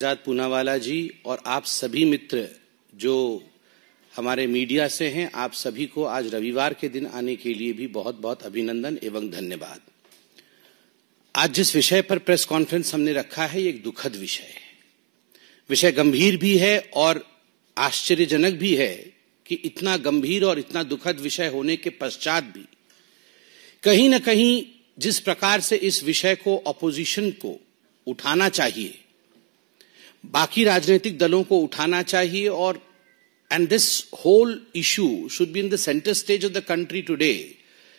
आजाद पूनावाला जी और आप सभी मित्र जो हमारे मीडिया से हैं, आप सभी को आज रविवार के दिन आने के लिए भी बहुत बहुत अभिनंदन एवं धन्यवाद। आज जिस विषय पर प्रेस कॉन्फ्रेंस हमने रखा है, ये एक दुखद विषय है। विषय गंभीर भी है और आश्चर्यजनक भी है कि इतना गंभीर और इतना दुखद विषय होने के पश्चात भी कहीं न कहीं जिस प्रकार से इस विषय को ऑपोजिशन को उठाना चाहिए, बाकी राजनीतिक दलों को उठाना चाहिए और and this whole issue should be in the center stage of the country today.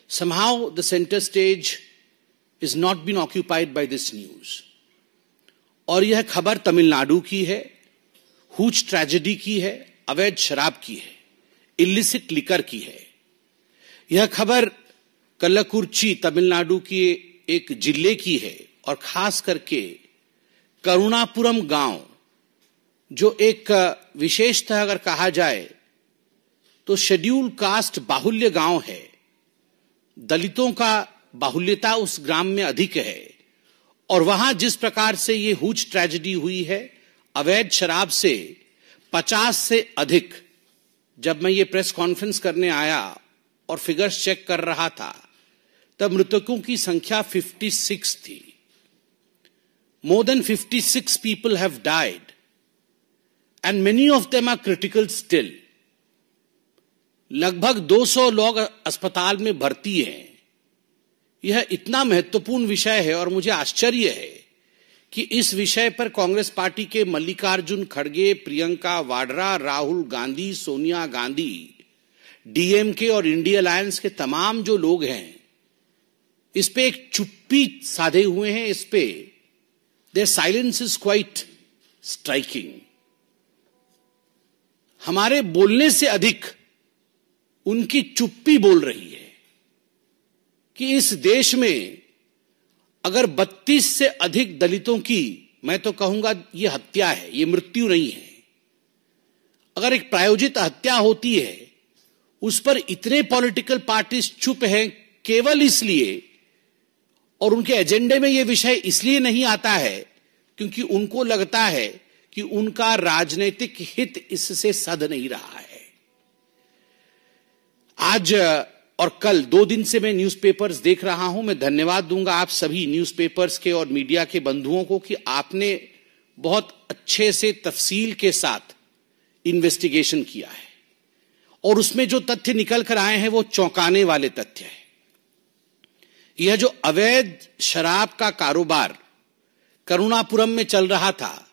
Somehow the center stage is not been occupied by this news. और यह खबर तमिलनाडु की है, हुज ट्रेजेडी की है, अवैध शराब की है, इलिसिट लिकर की है। यह खबर कल्लाकुर्ची तमिलनाडु की एक जिले की है और खास करके करुणापुरम गांव, जो एक विशेषतः अगर कहा जाए तो शेड्यूल कास्ट बाहुल्य गांव है। दलितों का बाहुल्यता उस ग्राम में अधिक है और वहां जिस प्रकार से ये हुज ट्रेजेडी हुई है, अवैध शराब से 50 से अधिक, जब मैं ये प्रेस कॉन्फ्रेंस करने आया और फिगर्स चेक कर रहा था तब मृतकों की संख्या 56 थी। More than 56 people have died and many of them are critical still. लगभग 200 लोग अस्पताल में भर्ती हैं। यह इतना महत्वपूर्ण विषय है और मुझे आश्चर्य है कि इस विषय पर कांग्रेस पार्टी के मल्लिकार्जुन खड़गे, प्रियंका वाड्रा, राहुल गांधी, सोनिया गांधी, डीएमके और इंडिया अलायंस के तमाम जो लोग हैं, इस पे एक चुप्पी साधे हुए हैं। इस पे their silence is quite striking. हमारे बोलने से अधिक उनकी चुप्पी बोल रही है कि इस देश में अगर 32 से अधिक दलितों की, मैं तो कहूंगा ये हत्या है, ये मृत्यु नहीं है, अगर एक प्रायोजित हत्या होती है, उस पर इतने पॉलिटिकल पार्टीज चुप हैं केवल इसलिए, और उनके एजेंडे में यह विषय इसलिए नहीं आता है क्योंकि उनको लगता है कि उनका राजनीतिक हित इससे सध नहीं रहा है। आज और कल 2 दिन से मैं न्यूज़पेपर्स देख रहा हूं। मैं धन्यवाद दूंगा आप सभी न्यूज़पेपर्स के और मीडिया के बंधुओं को कि आपने बहुत अच्छे से तफसील के साथ इन्वेस्टिगेशन किया है और उसमें जो तथ्य निकल कर आए हैं वो चौंकाने वाले तथ्य है। यह जो अवैध शराब का कारोबार करुणापुरम में चल रहा था,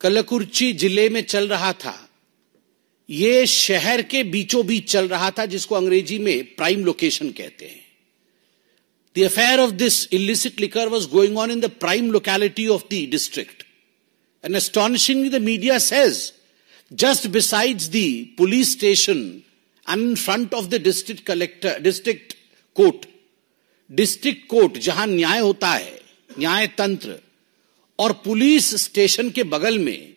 कल्लाकुर्ची जिले में चल रहा था, यह शहर के बीचों बीच चल रहा था, जिसको अंग्रेजी में प्राइम लोकेशन कहते हैं। The affair of this illicit liquor was going on in the prime locality of the district. And astonishingly, the media says, just besides the police station and in front of the district court, जहां न्याय होता है, न्याय तंत्र, और police station के बगल में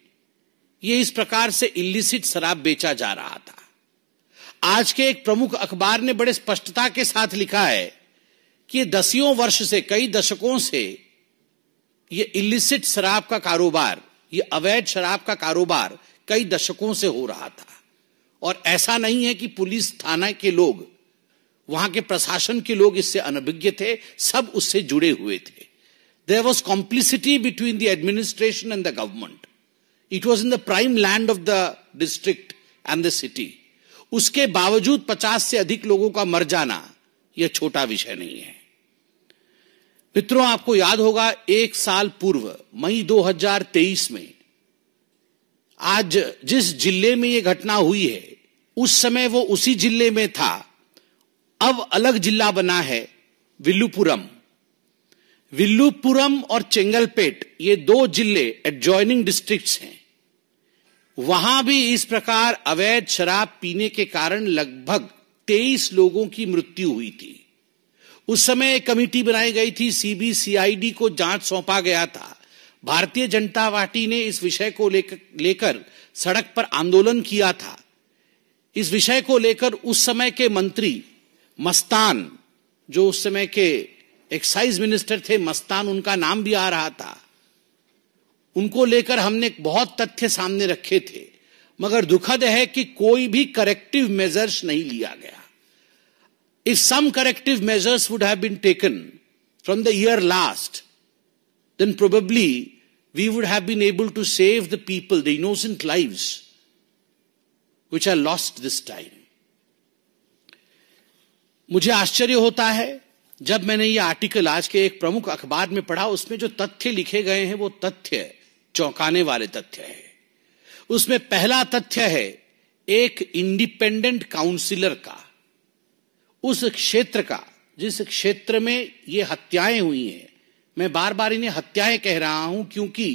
यह इस प्रकार से इलिसिट शराब बेचा जा रहा था। आज के एक प्रमुख अखबार ने बड़े स्पष्टता के साथ लिखा है कि 10 वर्ष से, कई दशकों से यह इलिसिट शराब का कारोबार, यह अवैध शराब का कारोबार कई दशकों से हो रहा था। और ऐसा नहीं है कि पुलिस थाना के लोग, वहां के प्रशासन के लोग इससे अनभिज्ञ थे, सब उससे जुड़े हुए थे। There was complicity between the administration and the government. It was in the prime land of the district and the city. उसके बावजूद 50 से अधिक लोगों का मर जाना यह छोटा विषय नहीं है। मित्रों, आपको याद होगा 1 साल पूर्व मई 2023 में आज जिस जिले में यह घटना हुई है, उस समय वो उसी जिले में था। अब अलग जिला बना है विल्लुपुरम। विल्लुपुरम और चेंगलपेट, ये 2 जिले एडजॉइनिंग डिस्ट्रिक्ट्स हैं। वहां भी इस प्रकार अवैध शराब पीने के कारण लगभग 23 लोगों की मृत्यु हुई थी। उस समय एक कमेटी बनाई गई थी, सीबीसीआईडी को जांच सौंपा गया था। भारतीय जनता पार्टी ने इस विषय को लेकर सड़क पर आंदोलन किया था। इस विषय को लेकर उस समय के मंत्री मस्तान, जो उस समय के एक्साइज मिनिस्टर थे, मस्तान उनका नाम भी आ रहा था, उनको लेकर हमने बहुत तथ्य सामने रखे थे, मगर दुखद है कि कोई भी करेक्टिव मेजर्स नहीं लिया गया. If some corrective measures would have been taken from the year last, then probably we would have been able to save the people, the innocent lives, which are lost this time. मुझे आश्चर्य होता है जब मैंने ये article आज के एक प्रमुख अखबार में पढ़ा. उसमें जो तथ्य लिखे गए हैं वो तथ्य चौंकाने वाले तथ्य है. उसमें पहला तथ्य है एक इंडिपेंडेंट काउंसिलर का, उस क्षेत्र का जिस क्षेत्र में ये हत्याएं हुई हैं. मैं बार बार इन्हें हत्याएं कह रहा हूं क्योंकि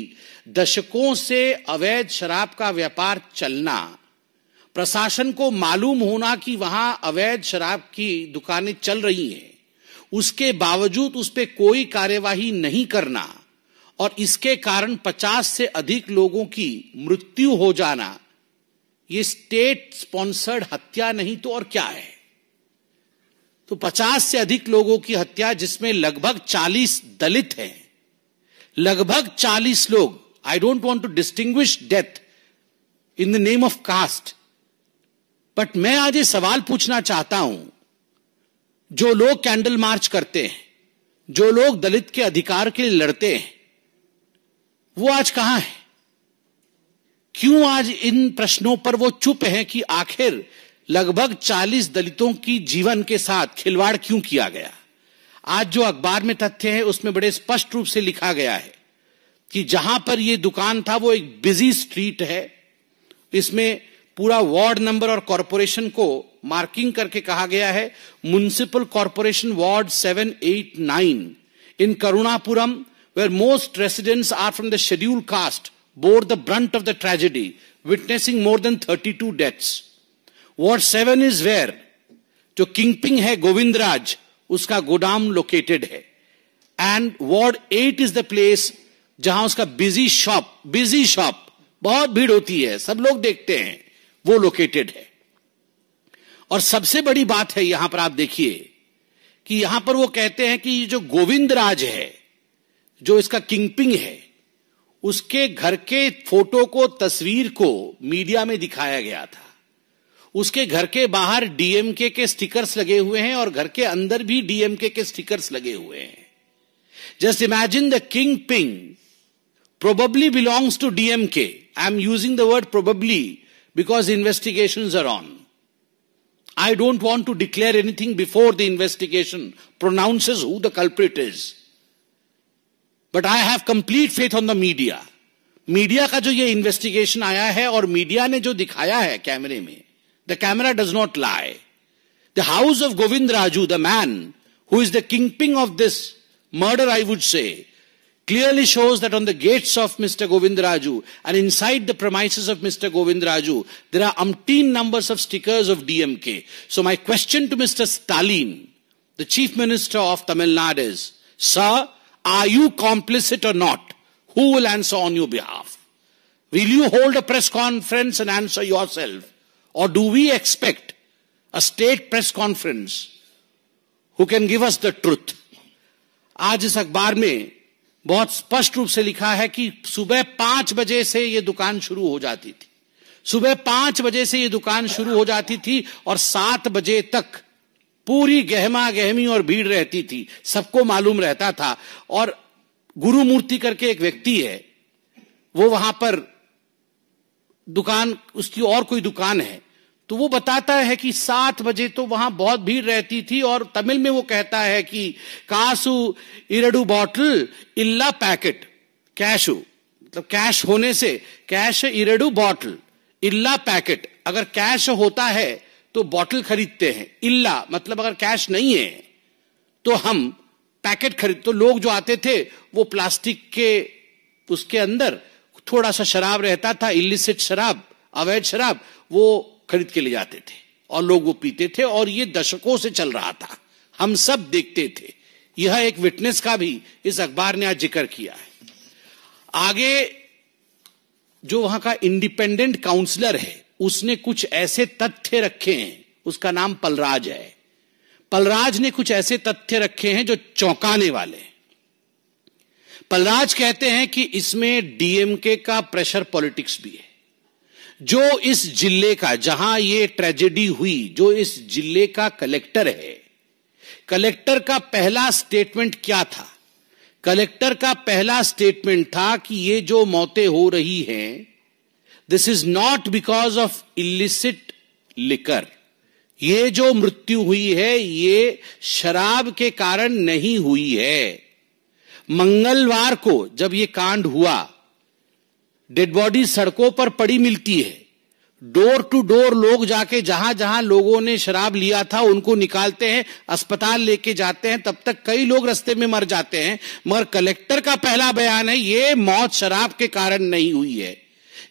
दशकों से अवैध शराब का व्यापार चलना, प्रशासन को मालूम होना कि वहां अवैध शराब की दुकानें चल रही हैं, उसके बावजूद उस पर कोई कार्यवाही नहीं करना और इसके कारण 50 से अधिक लोगों की मृत्यु हो जाना, ये स्टेट स्पॉन्सर्ड हत्या नहीं तो और क्या है. तो 50 से अधिक लोगों की हत्या, जिसमें लगभग 40 दलित हैं, लगभग 40 लोग. I don't want to distinguish death in the name of caste, but मैं आज ये सवाल पूछना चाहता हूं, जो लोग कैंडल मार्च करते हैं, जो लोग दलित के अधिकार के लिए लड़ते हैं, वो आज कहां है? क्यों आज इन प्रश्नों पर वो चुप हैं कि आखिर लगभग 40 दलितों की जीवन के साथ खिलवाड़ क्यों किया गया? आज जो अखबार में तथ्य है उसमें बड़े स्पष्ट रूप से लिखा गया है कि जहां पर यह दुकान था वो एक बिजी स्ट्रीट है. इसमें पूरा वार्ड नंबर और कॉरपोरेशन को मार्किंग करके कहा गया है, municipal corporation ward 7, 8, 9 in Karunapuram, where most residents are from the scheduled caste, bore the brunt of the tragedy, witnessing more than 32 deaths. Ward 7 is where जो किंगपिंग है गोविंदराज, उसका गोदाम लोकेटेड है. And ward 8 is the place जहां उसका busy shop, बहुत भीड़ होती है, सब लोग देखते हैं, वो लोकेटेड है. और सबसे बड़ी बात है यहां पर आप देखिए कि यहां पर वो कहते हैं कि जो गोविंदराज है, जो इसका किंगपिंग है, उसके घर के फोटो को, तस्वीर को मीडिया में दिखाया गया था. उसके घर के बाहर डीएमके के स्टिकर्स लगे हुए हैं और घर के अंदर भी डीएमके के स्टिकर्स लगे हुए हैं. Just imagine the kingpin probably belongs to DMK. I am using the word probably because investigations are on. I don't want to declare anything before the investigation pronounces who the culprit is. But I have complete faith on the media. Media का जो ये investigation आया है और media ने जो दिखाया है कैमरे में, the camera does not lie. The house of Govind Raju, the man who is the kingpin of this murder, I would say, clearly shows that on the gates of Mr. Govind Raju and inside the premises of Mr. Govind Raju, there are umpteen numbers of stickers of DMK. So my question to Mr. Stalin, the Chief Minister of Tamil Nadu is, sir, are you complicit or not? Who will answer on your behalf? Will you hold a press conference and answer yourself? Or do we expect a state press conference who can give us the truth? आज इस अखबार में बहुत स्पष्ट रूप से लिखा है कि सुबह 5 बजे से ये दुकान शुरू हो जाती थी. सुबह 5 बजे से ये दुकान शुरू हो जाती थी और 7 बजे तक पूरी गहमा गहमी और भीड़ रहती थी. सबको मालूम रहता था. और गुरुमूर्ति करके एक व्यक्ति है, वो वहां पर दुकान, उसकी और कोई दुकान है, तो वो बताता है कि 7 बजे तो वहां बहुत भीड़ रहती थी. और तमिल में वो कहता है कि कासु इरडू बॉटल इल्ला पैकेट, कैशु मतलब कैश होने से, कैश इरडू बॉटल इल्ला पैकेट, अगर कैश होता है तो बॉटल खरीदते हैं, इल्ला मतलब अगर कैश नहीं है तो हम पैकेट खरीद. तो लोग जो आते थे वो प्लास्टिक के उसके अंदर थोड़ा सा शराब रहता था, इलिसिट शराब, अवैध शराब, वो खरीद के ले जाते थे और लोग वो पीते थे. और ये दशकों से चल रहा था, हम सब देखते थे. यह एक विटनेस का भी इस अखबार ने आज जिक्र किया है. आगे जो वहां का इंडिपेंडेंट काउंसलर है, उसने कुछ ऐसे तथ्य रखे हैं, उसका नाम पलराज है. पलराज ने कुछ ऐसे तथ्य रखे हैं जो चौंकाने वाले हैं. पलराज कहते हैं कि इसमें डीएमके का प्रेशर पॉलिटिक्स भी है। जो इस जिले का, जहां ये ट्रेजेडी हुई, जो इस जिले का कलेक्टर है, कलेक्टर का पहला स्टेटमेंट क्या था? कलेक्टर का पहला स्टेटमेंट था कि ये जो मौतें हो रही हैं, this is not because of illicit liquor. ये जो मृत्यु हुई है ये शराब के कारण नहीं हुई है। मंगलवार को जब ये कांड हुआ, डेड बॉडी सड़कों पर पड़ी मिलती है। डोर टू डोर लोग जाके जहां जहां लोगों ने शराब लिया था उनको निकालते हैं, अस्पताल लेके जाते हैं, तब तक कई लोग रास्ते में मर जाते हैं। मगर कलेक्टर का पहला बयान है ये मौत शराब के कारण नहीं हुई है,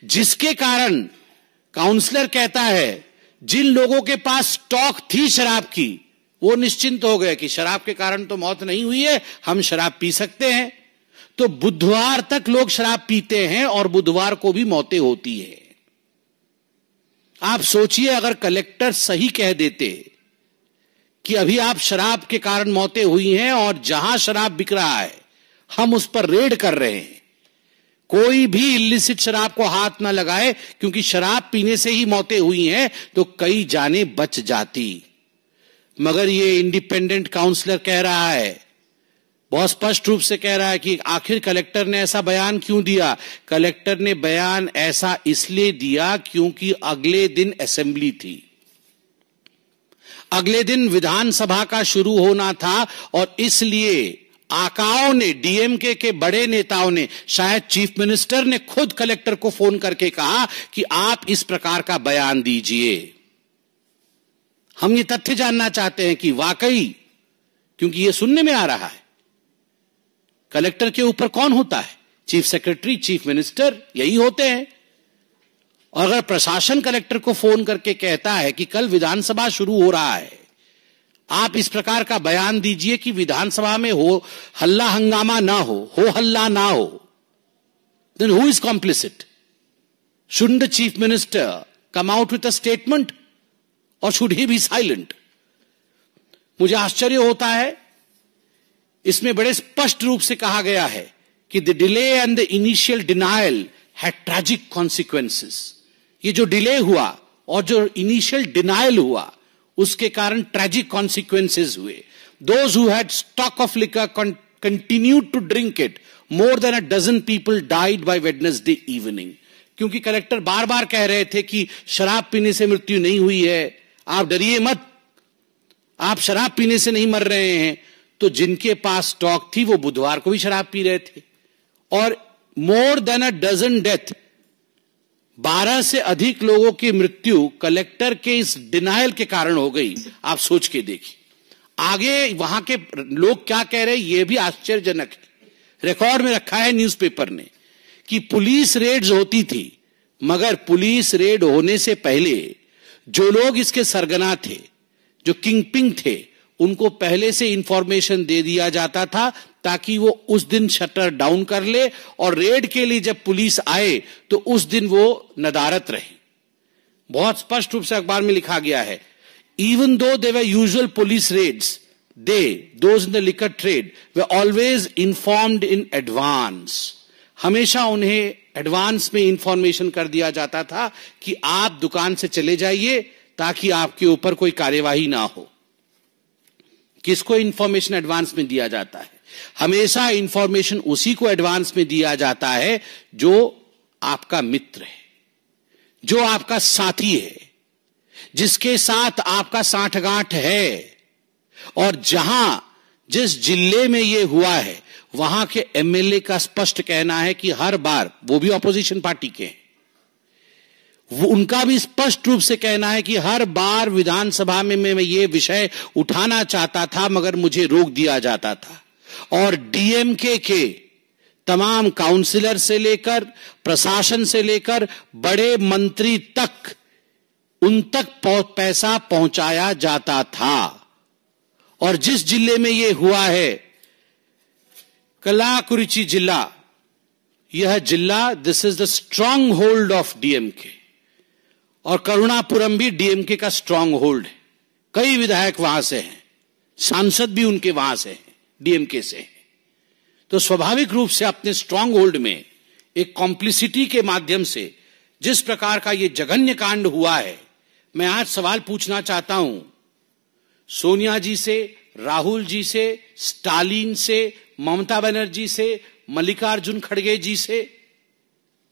जिसके कारण काउंसलर कहता है जिन लोगों के पास स्टॉक थी शराब की वो निश्चिंत हो गए कि शराब के कारण तो मौत नहीं हुई है, हम शराब पी सकते हैं। तो बुधवार तक लोग शराब पीते हैं और बुधवार को भी मौतें होती है। आप सोचिए अगर कलेक्टर सही कह देते कि अभी आप शराब के कारण मौतें हुई हैं और जहां शराब बिक रहा है हम उस पर रेड कर रहे हैं, कोई भी इलिसिट शराब को हाथ ना लगाए क्योंकि शराब पीने से ही मौतें हुई हैं, तो कई जानें बच जाती। मगर ये इंडिपेंडेंट काउंसलर कह रहा है, बहुत स्पष्ट रूप से कह रहा है कि आखिर कलेक्टर ने ऐसा बयान क्यों दिया। कलेक्टर ने बयान ऐसा इसलिए दिया क्योंकि अगले दिन असेंबली थी, अगले दिन विधानसभा का शुरू होना था और इसलिए आकाओं ने, डीएमके के बड़े नेताओं ने, शायद चीफ मिनिस्टर ने खुद कलेक्टर को फोन करके कहा कि आप इस प्रकार का बयान दीजिए। हम ये तथ्य जानना चाहते हैं कि वाकई, क्योंकि ये सुनने में आ रहा है, कलेक्टर के ऊपर कौन होता है? चीफ सेक्रेटरी, चीफ मिनिस्टर, यही होते हैं। और अगर प्रशासन कलेक्टर को फोन करके कहता है कि कल विधानसभा शुरू हो रहा है, आप इस प्रकार का बयान दीजिए कि विधानसभा में हो हल्ला हंगामा ना हो हल्ला ना हो, then who is complicit? Should the chief minister come out with a statement और शुड ही बी साइलेंट? मुझे आश्चर्य होता है, इसमें बड़े स्पष्ट रूप से कहा गया है कि the delay and the initial denial had tragic consequences. ये जो डिले हुआ और जो इनिशियल डिनायल हुआ उसके कारण ट्रैजिक कॉन्सिक्वेंसेस हुए। Those who had stock of liquor continued to drink it, more than a dozen people died by Wednesday evening. क्योंकि कलेक्टर बार बार कह रहे थे कि शराब पीने से मृत्यु नहीं हुई है, आप डरिए मत, आप शराब पीने से नहीं मर रहे हैं। तो जिनके पास स्टॉक थी वो बुधवार को भी शराब पी रहे थे और more than a dozen death, 12 से अधिक लोगों की मृत्यु कलेक्टर के इस डिनायल के कारण हो गई। आप सोच के देखिए आगे वहां के लोग क्या कह रहे हैं, यह भी आश्चर्यजनक है। रिकॉर्ड में रखा है न्यूज़पेपर ने कि पुलिस रेड्स होती थी, मगर पुलिस रेड होने से पहले जो लोग इसके सरगना थे, जो किंगपिन थे, उनको पहले से इंफॉर्मेशन दे दिया जाता था ताकि वो उस दिन शटर डाउन कर ले और रेड के लिए जब पुलिस आए तो उस दिन वो नदारत रहे। बहुत स्पष्ट रूप से अखबार में लिखा गया है, even though they were usual police raids, those in the liquor trade they always informed in advance. हमेशा उन्हें एडवांस में इंफॉर्मेशन कर दिया जाता था कि आप दुकान से चले जाइए ताकि आपके ऊपर कोई कार्यवाही ना हो। किसको इंफॉर्मेशन एडवांस में दिया जाता है? हमेशा इंफॉर्मेशन उसी को एडवांस में दिया जाता है जो आपका मित्र है, जो आपका साथी है, जिसके साथ आपका साठगांठ है। और जहां जिस जिले में यह हुआ है वहां के एमएलए का स्पष्ट कहना है कि हर बार, वो भी ऑपोजिशन पार्टी के हैं, उनका भी स्पष्ट रूप से कहना है कि हर बार विधानसभा में मैं ये विषय उठाना चाहता था मगर मुझे रोक दिया जाता था। और डीएमके के तमाम काउंसिलर से लेकर प्रशासन से लेकर बड़े मंत्री तक, उन तक पैसा पहुंचाया जाता था। और जिस जिले में यह हुआ है, कलाकुरिची जिला, यह जिला, this is the strong hold of DMK. और करुणापुरम भी डीएमके का स्ट्रांग होल्ड है। कई विधायक वहां से हैं, सांसद भी उनके वहां से हैं, डीएमके से हैं। तो स्वाभाविक रूप से अपने स्ट्रांग होल्ड में एक कॉम्प्लिसिटी के माध्यम से जिस प्रकार का ये जघन्य कांड हुआ है, मैं आज सवाल पूछना चाहता हूं सोनिया जी से, राहुल जी से, स्टालिन से, ममता बनर्जी से, मल्लिकार्जुन खड़गे जी से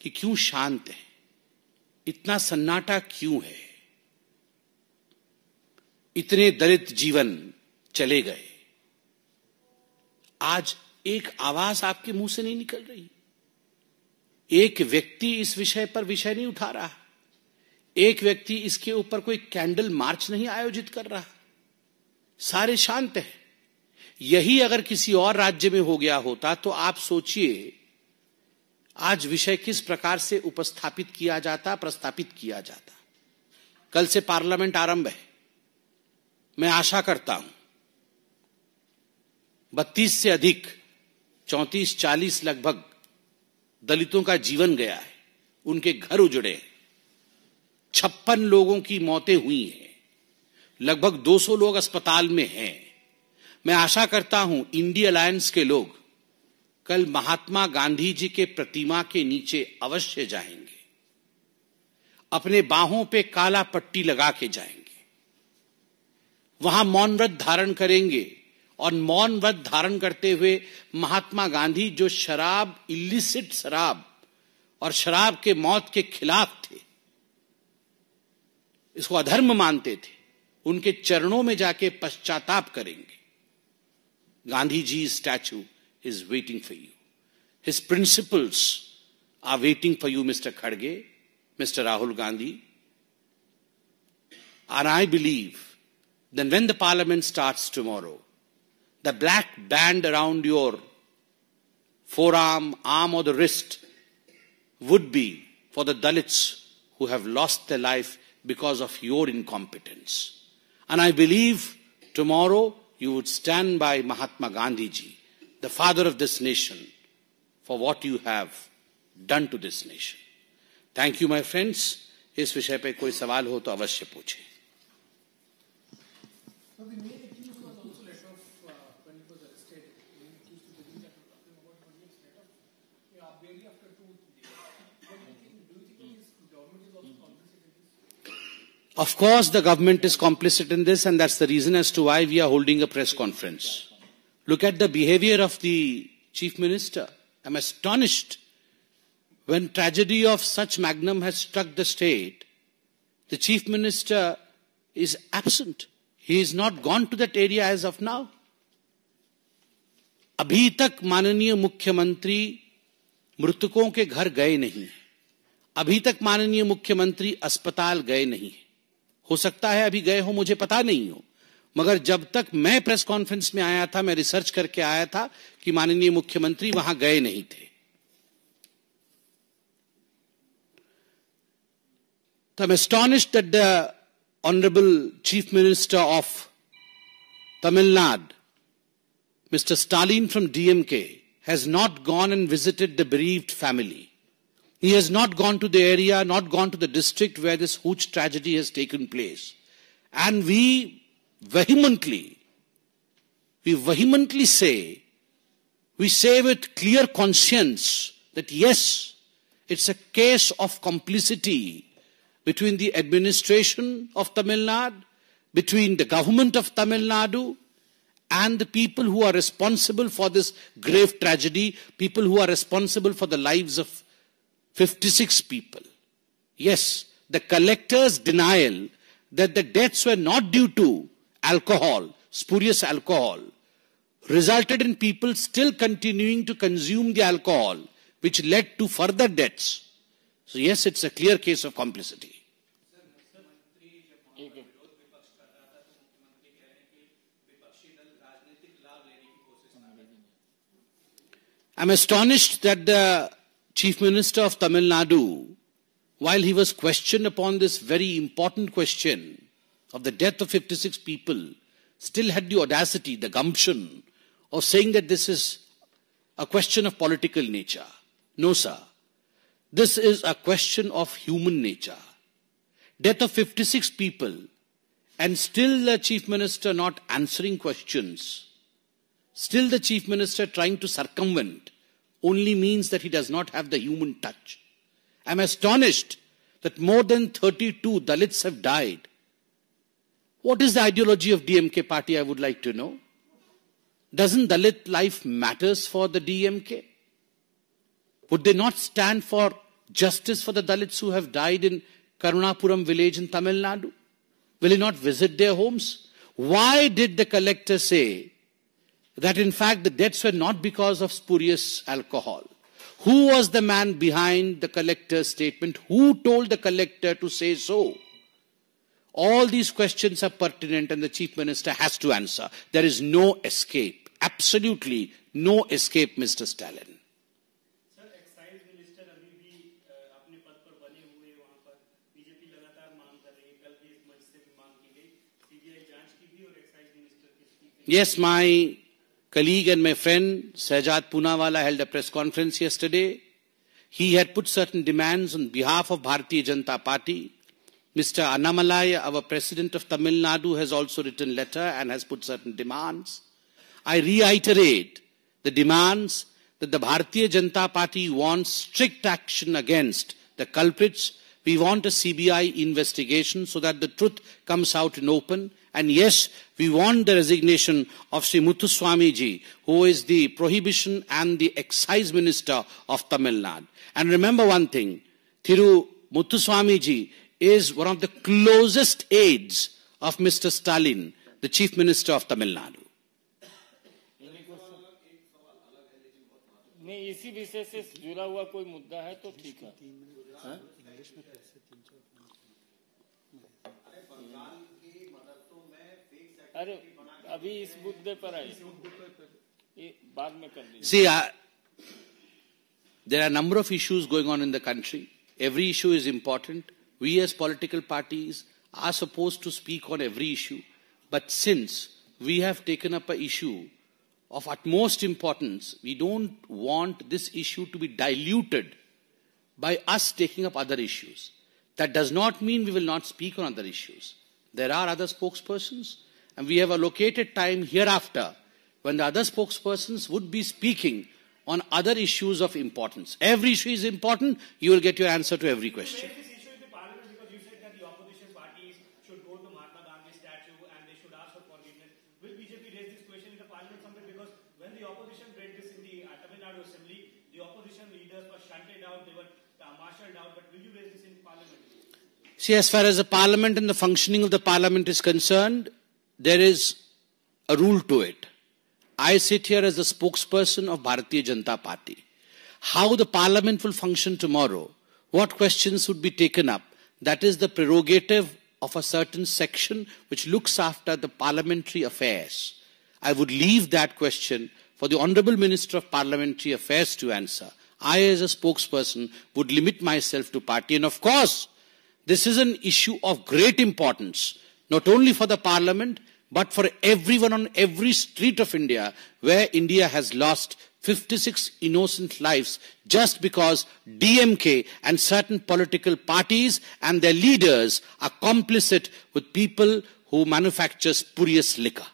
कि क्यों शांत है, इतना सन्नाटा क्यों है, इतने दलित जीवन चले गए। आज एक आवाज आपके मुंह से नहीं निकल रही, एक व्यक्ति इस विषय पर विषय नहीं उठा रहा, एक व्यक्ति इसके ऊपर कोई कैंडल मार्च नहीं आयोजित कर रहा, सारे शांत हैं। यही अगर किसी और राज्य में हो गया होता तो आप सोचिए आज विषय किस प्रकार से उपस्थापित किया जाता, प्रस्तापित किया जाता। कल से पार्लियामेंट आरंभ है, मैं आशा करता हूं 32 से अधिक 34-40 लगभग दलितों का जीवन गया है, उनके घर उजड़े, 56 लोगों की मौतें हुई हैं, लगभग 200 लोग अस्पताल में हैं। मैं आशा करता हूं इंडिया अलायंस के लोग कल महात्मा गांधी जी के प्रतिमा के नीचे अवश्य जाएंगे, अपने बाहों पे काला पट्टी लगा के जाएंगे, वहां मौन व्रत धारण करेंगे और मौन व्रत धारण करते हुए महात्मा गांधी जो शराब, इलिसिट शराब और शराब के मौत के खिलाफ थे, इसको अधर्म मानते थे, उनके चरणों में जाके पश्चाताप करेंगे। Gandhi ji statue is waiting for you. His principles are waiting for you, Mr. Khadge, Mr. Rahul Gandhi. And I believe that when the parliament starts tomorrow, the black band around your forearm, arm or the wrist would be for the Dalits who have lost their life because of your incompetence. And I believe tomorrow you would stand by Mahatma Gandhi ji, the father of this nation, for what you have done to this nation. Thank you, my friends. इस विषय पे कोई सवाल हो तो अवश्य पूछें। Of course, the government is complicit in this, and that's the reason as to why we are holding a press conference. Look at the behavior of the Chief Minister. I'm astonished. When tragedy of such magnum has struck the state, the Chief Minister is absent. He is not gone to that area as of now. अभी तक माननीय मुख्यमंत्री मृतकों के घर गए नहीं, अभी तक माननीय मुख्यमंत्री अस्पताल गए नहीं। हो सकता है अभी गए हो, मुझे पता नहीं हो, मगर जब तक मैं प्रेस कॉन्फ्रेंस में आया था, मैं रिसर्च करके आया था कि माननीय मुख्यमंत्री वहां गए नहीं थे। So I'm astonished that the Honorable Chief Minister of Tamil Nadu, Mr. Stalin from DMK, has not gone and visited the bereaved family. He has not gone to the area, not gone to the district where this huge tragedy has taken place. And we vehemently say, we say with clear conscience that yes, it's a case of complicity between the administration of Tamil Nadu, between the government of Tamil Nadu, and the people who are responsible for this grave tragedy, people who are responsible for the lives of 56 people. Yes, the collector's denial that the deaths were not due to alcohol, spurious alcohol, resulted in people still continuing to consume the alcohol, which led to further deaths. So yes, it's a clear case of complicity. I'm astonished that the Chief Minister of Tamil Nadu, while he was questioned upon this very important question of the death of 56 people, still had the audacity, the gumption of saying that this is a question of political nature. No, sir. This is a question of human nature. Death of 56 people, and still the Chief Minister not answering questions, Still the Chief Minister trying to circumvent only means that he does not have the human touch. I'm astonished that more than 32 Dalits have died. What is the ideology of DMK party, I would like to know? Doesn't Dalit life matters for the DMK? Would they not stand for justice for the Dalits who have died in Karunapuram village in Tamil Nadu? Will he not visit their homes? Why did the collector say that in fact the deaths were not because of spurious alcohol? Who was the man behind the collector's statement? Who told the collector to say so? All these questions are pertinent and the Chief Minister has to answer. There is no escape. Absolutely no escape, Mr. Stalin. Sir, Excise Minister अभी भी अपने पद पर बने हुए वहाँ पर BJP लगातार मांग कर रही है. कल भी इस मंच से भी मांग की गई. सीबीआई जांच की भी और Excise Minister की इस्तीफे. Yes, my colleague and my friend Shahjad Poonawala held a press conference yesterday. He had put certain demands on behalf of Bharatiya Janata Party. Mr. Annamalai, our president of Tamil Nadu, has also written a letter and has put certain demands. I reiterate the demands that the Bharatiya Janata Party wants strict action against the culprits. We want a CBI investigation so that the truth comes out in open. And yes, we want the resignation of Sri Muthuswamy ji, who is the Prohibition and the Excise Minister of Tamil Nadu. And remember one thing, Thiru Muthuswamy ji is one of the closest aides of Mr. Stalin, the Chief Minister of Tamil Nadu. नहीं इसी विषय से जुड़ा हुआ कोई मुद्दा है तो ठीक है. अरे अभी इस मुद्दे पर आए बाद में कर लीजिए. See, there are a number of issues going on in the country. Every issue is important. We as political parties are supposed to speak on every issue. But since we have taken up an issue of utmost importance, we don't want this issue to be diluted by us taking up other issues. That does not mean we will not speak on other issues. There are other spokespersons, and we have allocated time hereafter when the other spokespersons would be speaking on other issues of importance. Every issue is important. You will get your answer to every question. See, as far as the parliament and the functioning of the parliament is concerned, there is a rule to it. I sit here as the spokesperson of Bharatiya Janata Party. How the parliament will function tomorrow, what questions would be taken up, that is the prerogative of a certain section which looks after the parliamentary affairs. I would leave that question for the Honourable Minister of Parliamentary Affairs to answer. I, as a spokesperson, would limit myself to party. And of course, this is an issue of great importance, not only for the Parliament, but for everyone on every street of India, where India has lost 56 innocent lives just because DMK and certain political parties and their leaders are complicit with people who manufacture spurious liquor.